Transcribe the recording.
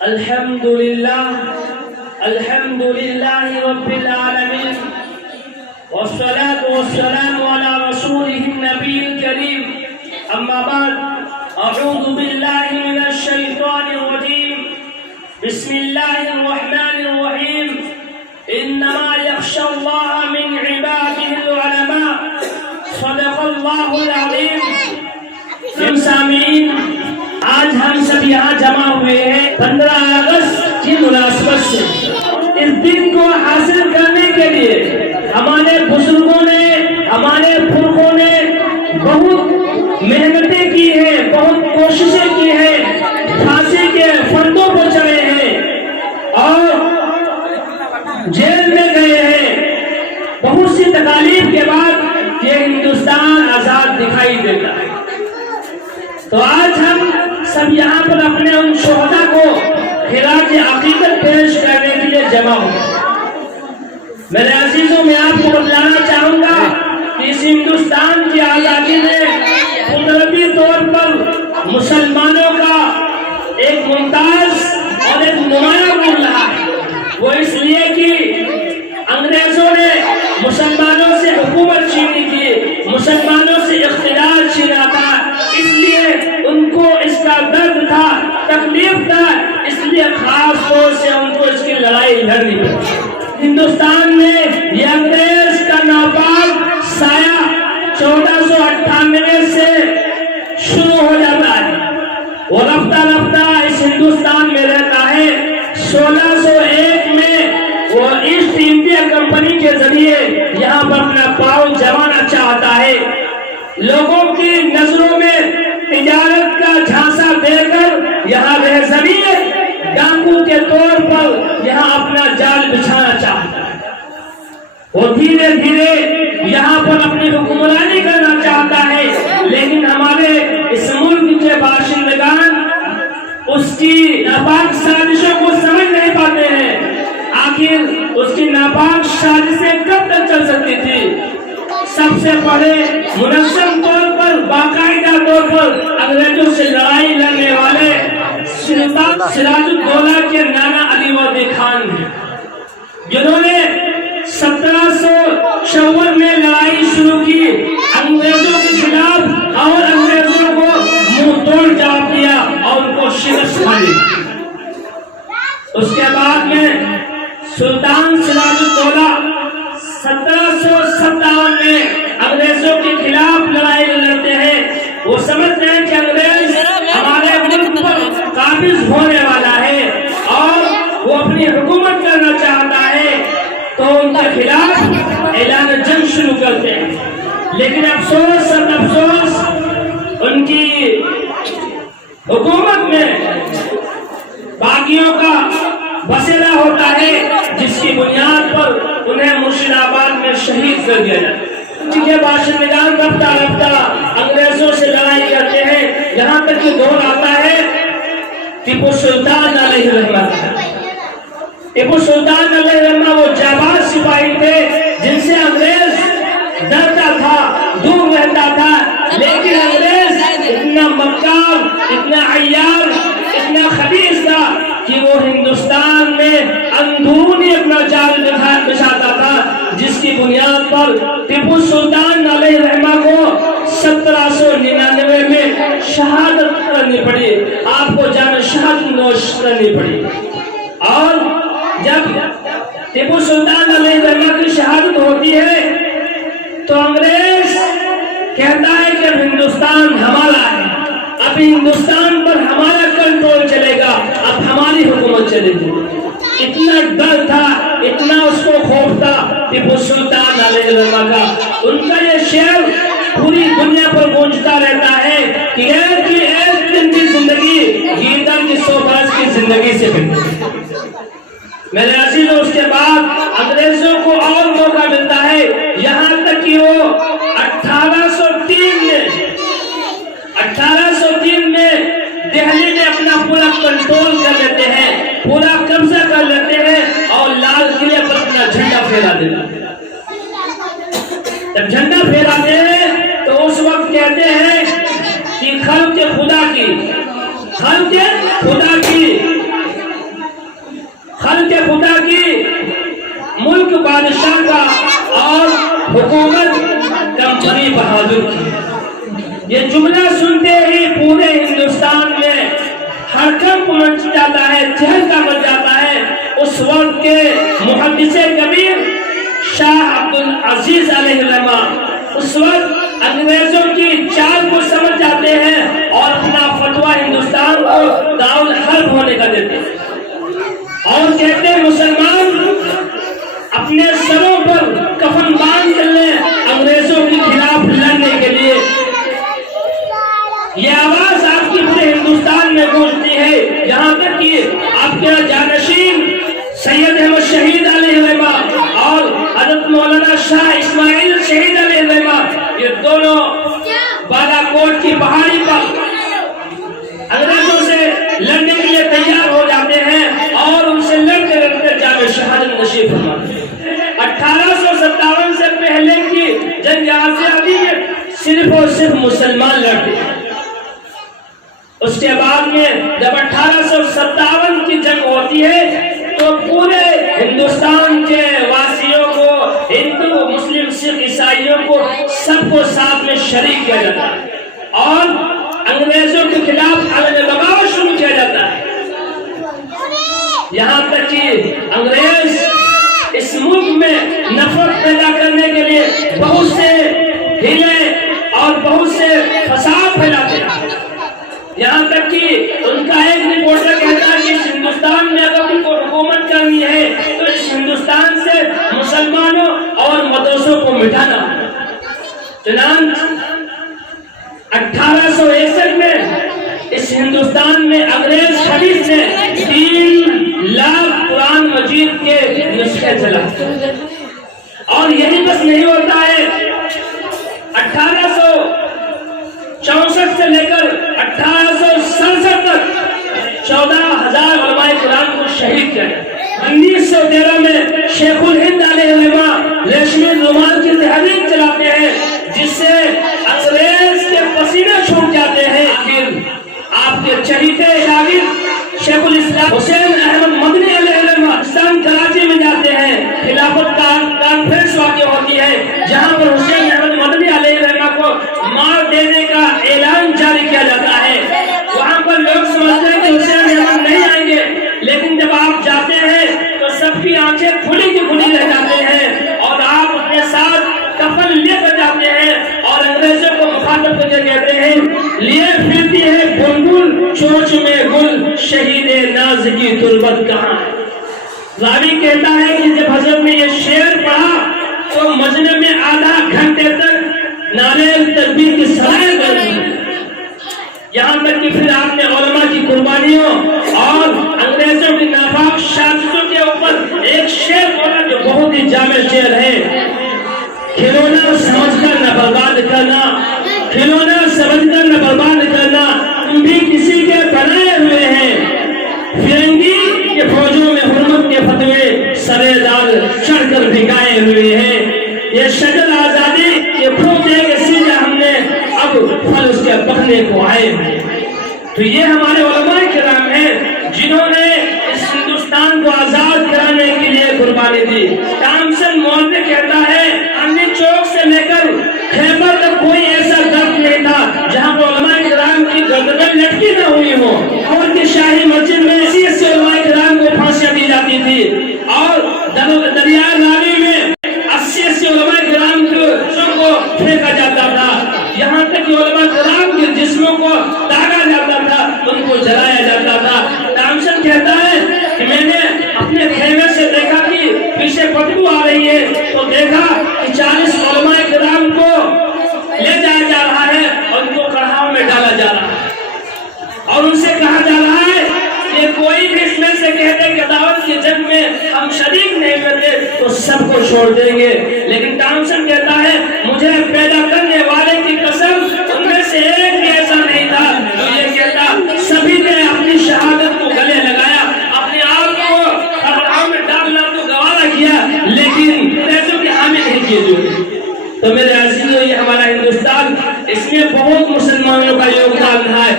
الحمد لله رب العالمين والصلاة والسلام على رسوله النبي الكريم أما بعد أعوذ بالله من الشيطان الرجيم بسم الله الرحمن الرحيم إنما يخشى الله من عباده العلماء صدق الله العظيم. سامعین، آج ہم سب یہاں جمع ہوئے ہیں 15 اگست کی مناسبت سے. اس دن کو حاصل کرنے کے لیے ہمارے بزرگوں نے، ہمارے پرخوں نے بہت محنتیں کی ہیں، بہت کوششیں کی ہیں، پھانسی کے پھندوں پر چڑھے ہیں اور جیل میں گئے ہیں. بہت سی تکالیف کے بعد یہ ہندوستان آزاد دکھائی دیتا ہے. تو آج ہم سب یہاں پر اپنے ان شہداء کو خراج عقیدت پیش کرنے کے لیے جمع ہوں. میرے عزیزوں، میں آپ کو بتلانا چاہوں گا کہ اس ہندوستان کی آزادی میں قدرتی طور پر مسلمانوں کا ایک ممتاز اور ایک نمایاں رول رہا ہے. وہ اس لیے کہ انگریزوں نے مسلمانوں سے حکومت چھینی تھی، مسلمانوں سے اختیار چھینا تھا. اس لیے ان کو اس کا درد تھا، تکلیف تھا، اس لیے خاص طور سے ان کو اس کی لڑائی لڑنی پڑی. ہندوستان میں یہ انگریز کا ناپاک سایہ 1498 سے شروع ہو جاتا ہے. وہ رفتہ رفتہ اس ہندوستان میں رہتا ہے. 1601 میں وہ ایسٹ انڈیا کمپنی کے ذریعے یہاں پر اپنا پاؤں جمانا چاہتا ہے. لوگوں کی نظروں میں تجارت کا جھانسا دے کر یہاں رہزنیت ڈاکو کے طور پر یہاں اپنا جال بچھانا چاہتا ہے. وہ دھیرے دھیرے یہاں پر اپنی حکمرانی کرنا چاہتا ہے. لیکن ہمارے اس ملک کے باشندگان اس کی ناپاک سازشوں کو سمجھ نہیں پاتے ہیں. آخر اس کی ناپاک سازشیں کب تک چل سکتی تھی؟ سب سے پہلے منظم طور پر، باقاعدہ طور پر انگریزوں سے لڑائی لڑنے والے سلطان سراج الدولہ کے نانا علی ودی خان ہیں، جنہوں نے 1754 میں لڑائی شروع کی انگریزوں کے خلاف اور انگریزوں کو منہ توڑ جواب دیا اور ان کو شکست کھانی. اس کے بعد میں سلطان سراج الدولہ 1757 میں انگریزوں کے خلاف لڑائی لڑتے ہیں. وہ سمجھتے ہیں کہ انگریز ہمارے ملک پر قابض ہونے والا ہے اور وہ اپنی حکومت کرنا چاہتا ہے، تو ان کے خلاف اعلان جنگ شروع کرتے ہیں. لیکن افسوس ان کی حکومت میں باغیوں کا بسیرا ہوتا ہے، جس کی بنیاد پر انہیں مرشد آباد میں شہید کر دیا جاتا ہے. ٹھیک ہے، باشندگان رفتہ رفتہ انگریزوں سے لڑائی کرتے ہیں، یہاں تک کہ دور آتا ہے ٹیپو سلطان علیہ الرحمہ. ٹیپو سلطان علیہ الرحمہ وہ جاباز سپاہی تھے جن سے انگریز ڈرتا تھا، دور رہتا تھا. لیکن انگریز اتنا مکار، اتنا عیار، اتنا خبیث تھا کہ وہ ہندوستان میں اندرونی اپنا جال بچھاتا تھا، جس کی بنیاد پر ٹیپو سلطان علیہ الرحمہ کو 1799 میں شہادت کرنی پڑی. آپ کو جانا شہادت نوش کرنی پڑی. اور جب ٹیپو سلطان علیہ الرحمہ کی شہادت ہوتی ہے تو انگریز کہتا ہے کہ اب ہندوستان ہمارا ہے، اب ہندوستان پر ہمارا کنٹرول چلے گا، اب ہماری حکومت چلے گی. اتنا ڈر تھا، اتنا اس کو خوف تھا ٹیپو سلطان علیہ الرحمہ کا. ان کا یہ شعر پوری دنیا پر گونجتا رہتا ہے کہ ایک دن کی زندگی گیندر کی 100 برس کی زندگی سے بہتر. میرے عزیزوں، اس کے بعد انگریزوں کو اور موقع ملتا ہے، یہاں تک کہ وہ 1803 میں دہلی میں اپنا پورا کنٹرول کر لیتے ہیں، پورا قبضہ کر لیتے ہیں اور لال قلعے پر اپنا جھنڈا پھیلا دیتے ہیں. جب جھنڈا پھیلاتے ہیں تو اس وقت کہتے ہیں کہ خلق خدا کی بادشاہ کا اور حکومت کمپنی بہادر کی۔ یہ جملہ سنتے ہی پورے ہندوستان میں ہڑکنپ مچ جاتا ہے، چہلکا مچ جاتا ہے۔ اس وقت کے محدث کبیر شاہ عبد العزیز علیہ الرحمہ اس وقت انگریزوں کی چال کو سمجھ جاتے ہیں اور اپنا فتویٰ ہندوستان کو دارالحرب ہونے کا دیتے ہیں اور کہتے ہیں مسلمان اپنے سروں پر کفن باندھ کر لیں انگریزوں کے خلاف لڑنے کے لیے۔ یہ آواز آپ کی پورے ہندوستان میں گونجتی ہے، یہاں تک کہ آپ کے جانشین سید احمد شہید علیہ الرحمہ اور حضرت مولانا شاہ اسماعیل شہید علیہ الرحمہ یہ دونوں بالا کوٹ کی پہاڑی پر انگریزوں سے لڑنے کے لیے تیار ہو جاتے ہیں اور ان سے لڑتے لڑتے جامع شہادت نصیب فرماتے ہیں۔ 1857 سے پہلے کی جنگ آزادی میں صرف اور صرف مسلمان لڑتے ہیں۔ اس کے بعد میں جب 1857 کی جنگ ہوتی ہے تو پورے ہندوستان کے واسیوں کو، ہندو مسلم سکھ عیسائیوں کو، سب کو ساتھ میں شریک کیا جاتا ہے اور انگریزوں کے خلاف علیہ بغاوت شروع کیا جاتا ہے، یہاں تک کہ انگریز اس ملک میں نفرت پیدا کرنے کے لیے بہت سے ہیلے اور بہت سے فساد پھیلاتے ہیں، یہاں تک کہ ان کا ایک رپورٹر کہتا ہے کہ اس ہندوستان میں اگر ان کو حکومت کرنی ہے تو اس ہندوستان سے مسلمانوں اور مدرسوں کو مٹانا۔ چنانچہ 1861 میں اس ہندوستان میں انگریز خلیج نے 3 لاکھ قرآن مجید کے نسخے چلائے اور یہی بس نہیں ہوتا ہے، 1864 سے لے کر 1867 تک 14,000 علماء کرام کو شہید کیا گیا۔ 1913 میں شیخ الہند علیہ الرحمہ ریشمی رومال کی تحریک چلاتے ہیں جس سے انگریز کے پسینے چھوٹ جاتے ہیں۔ آخر آپ کے چہیتے شاگرد شیخ الاسلام حسین احمد مدنی علیہ الرحمہ پاکستان کراچی میں جاتے ہیں، خلافت کانفرنس واقع ہوتی ہے جہاں پر حسین احمد مدنی علیہ الرحمہ کو مار دینے کا اعلان جاری کیا جاتا ہے۔ وہاں پر لوگ سمجھتے ہیں کہ حسین احمد نہیں آئیں گے، لیکن جب آپ جاتے ہیں تو سب کی آنکھیں کھلی کی کھلی رہ جاتے ہیں اور آپ اپنے ساتھ کفن لے کر جاتے ہیں اور انگریزوں کو مخاطب کر کے کہتے ہیں لیے پھرتی ہے بلبل چونچ میں گل، شہید ناز کی تربت کہاں ہے۔ راوی کہتا ہے کہ جب حضرت نے یہ شعر پڑھا تو مجمع میں آدھا گھنٹے تک نعرے تکبیر کی سرائے کر دی، یہاں تک کہ پھر آپ نے علماء کی قربانیوں اور انگریزوں کی ناپاک سازشوں کے اوپر ایک شعر بولا جو بہت ہی جامع شعر ہے۔ کھلونا سمجھ کر نہ برباد کرنا، کھلونا سمجھ کر نہ برباد کرنا، تم بھی کسی کے بنائے ہوئے ہیں۔ فرنگی کے فوجوں میں حرمت کے فتوے سرے دار چڑھ کر بھگائے ہوئے ہیں۔ یہ شجر آزادی یہ پھوٹ دے کے سیدھا ہم نے اب پھل اس کے پکنے کو آئے ہیں۔ تو یہ ہمارے علماء کرام ہیں جنہوں نے اس ہندوستان کو آزاد کرانے کے لیے قربانی دی۔ تامسن مولوی کہتا ہے اندھی چوک سے لے کر خیبر تک کوئی ایسا درد نہیں تھا جہاں پر علماء کرام کی گردنیں لٹکی نہ ہوئی ہو، اور کی شاہی مسجد میں 80 علماء کرام کو پھانسیاں دی جاتی تھی اور دریائے راوی میں 80 علماء کرام کو پھینکا جاتا تھا، یہاں تک کہ علماء کرام کے جسموں کو داغا جاتا تھا، ان کو جلایا جاتا تھا۔ تامسن کہتا ہے کہ میں نے اپنے خیمے سے دیکھا کہ پیچھے بدبو آ رہی ہے تو دیکھا کہ 40 علماء کرام کو لے جایا جا رہا ہے اور ان کو کڑھاؤ میں ڈالا جا رہا ہے اور ان سے کہا جا رہا ہے کہ کوئی بھی اس میں سے کہتے کہ دعوت کی جنگ میں ہم شریک نہیں کرتے تو سب کو چھوڑ دیں گے، لیکن تامسن کہتا ہے مجھے پیدا کرنے والے کی قسم ان میں سے ایک بھی ایسا نہیں تھا جو یہ کہتا۔ سبھی نے اپنی شہادت کو گلے لگایا، اپنے آپ کو کڑھاؤ میں ڈالنا تو گوارا کیا، لیکن پیسوں کے حامی نہیں کیے جو۔ تو میرے عزیزو یہ ہمارا ہندوستان، اس میں بہت مسلمانوں کا یوگدان ہے۔